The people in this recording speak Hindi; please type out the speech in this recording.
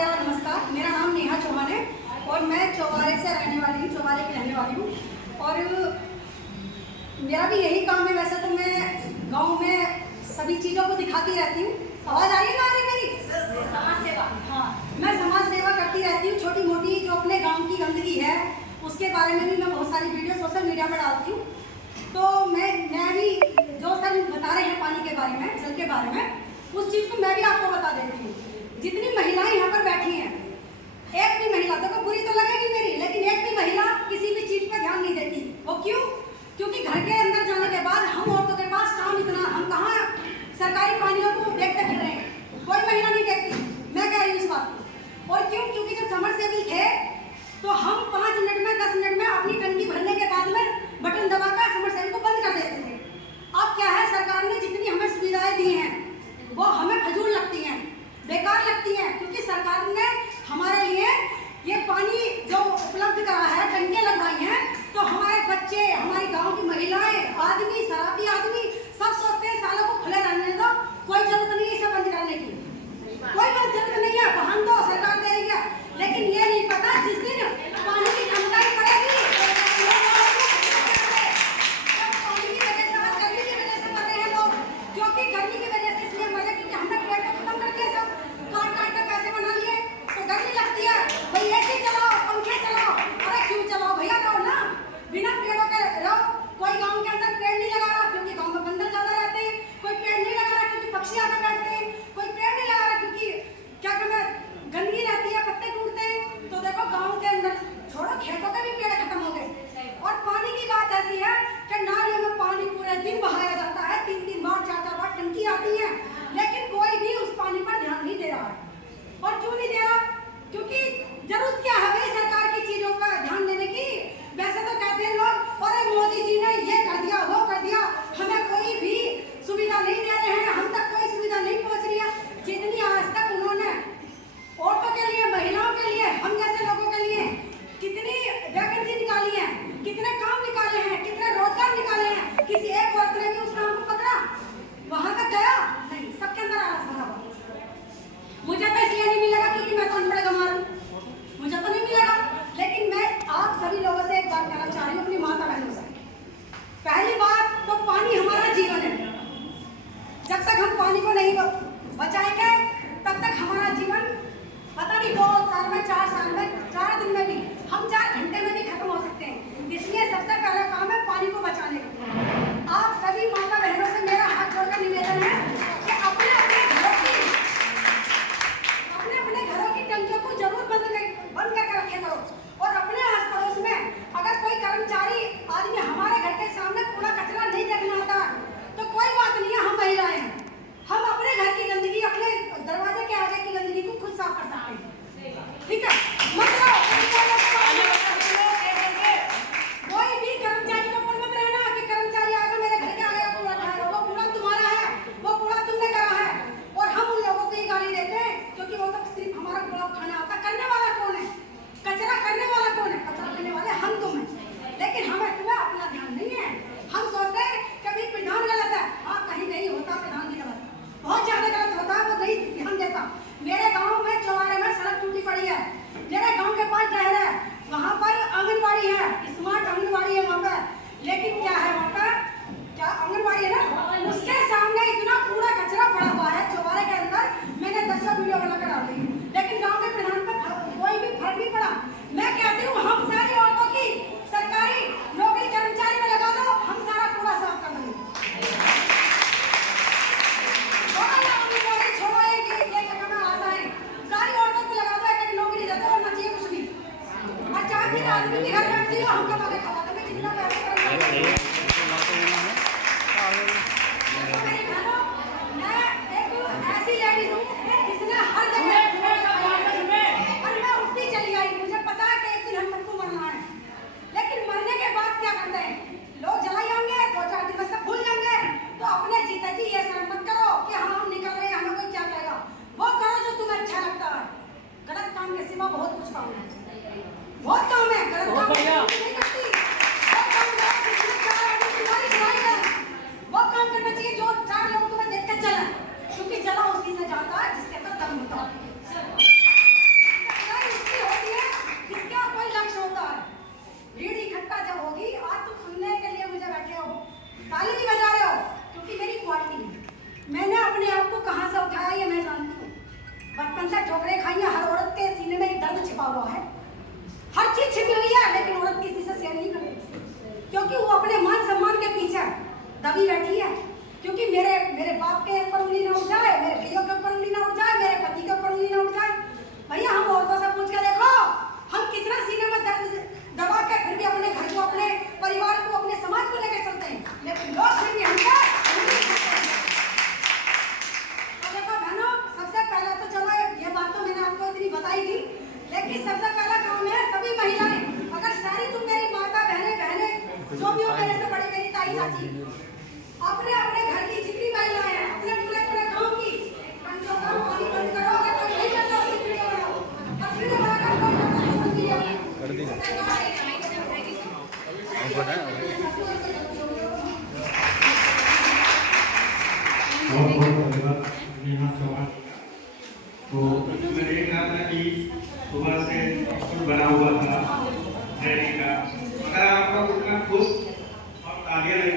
प्यारा नमस्कार। मेरा नाम नेहा चौहान है और मैं चौबारे से रहने वाली हूँ, चौबारे की रहने वाली हूँ। और मेरा भी यही काम है। वैसे तो मैं गांव में सभी चीज़ों को दिखाती रहती हूँ। आवाज़ आ रही है ना? आ रही मेरी? समाज सेवा। हाँ, मैं समाज सेवा करती रहती हूँ। छोटी मोटी जो अपने गाँव की गंदगी है उसके बारे में भी मैं बहुत सारी वीडियो सोशल मीडिया पर डालती हूँ। तो मैं भी जो सर बता रहे हैं पानी के बारे में, जल के बारे में, उस चीज़ को मैं भी आपको बता देती हूँ। जितनी महिलाएं यहाँ पर बैठी हैं, एक भी महिला, देखो बुरी तो लगेगी मेरी, लेकिन एक भी महिला किसी भी चीज़ पर ध्यान नहीं देती। वो क्यों? क्योंकि घर के अंदर जाने के बाद हम औरतों के पास काम इतना, हम कहाँ सरकारी पानियों को देखते फिर रहे हैं, कोई महिला नहीं देखती। मैं कह रही हूँ इस बात को। और क्यों? क्योंकि जब समरसेबल थे तो हम 5 मिनट में 10 मिनट में अपनी टंकी भरने के बाद में बटन दबाकर समरसेबल को बंद कर देते थे। अब क्या है, सरकार ने जितनी हमें सुविधाएं दी हैं वो हमें फजूल लगती हैं, बेकार लगती हैं। क्योंकि सरकार ने हमारे लिए ये पानी जो उपलब्ध करा है, टंकियां लगवाई हैं, तो हमारे बच्चे, हमारी गांव की महिलाएं, आदमी, शराबी आदमी सब सोचते हैं सालों को खुले रहने दो, कोई जरूरत नहीं है इसे बंद करने की, कोई जरूरत नहीं है, बहान दो, सरकार दे रही है। लेकिन ये नहीं पता जिस दिन पानी की कमी पड़ेगी, पानी की वजह से, गर्मी की वजह से मर रहे हैं लोग। क्योंकि गर्मी की वजह से इसलिए मर रहे क्योंकि हमने पेड़ को खत्म कर दिया, सब काट काट के पैसे बना लिए, तो गर्मी लगती है। भाई एसी चलाओ, पंखे चलाओ। अरे क्यों चलाओ भैया, रहो ना, बिना पेड़ों के रहो। कोई गाँव के अंदर पेड़ नहीं लगा रहा क्योंकि बहुत बहुत धन्यवाद नेहा चौहान। तो मैं देख रहा था कि सुबह से स्कूल बना हुआ था रैली का, मगर आप लोग उतना खुश और तालियां नहीं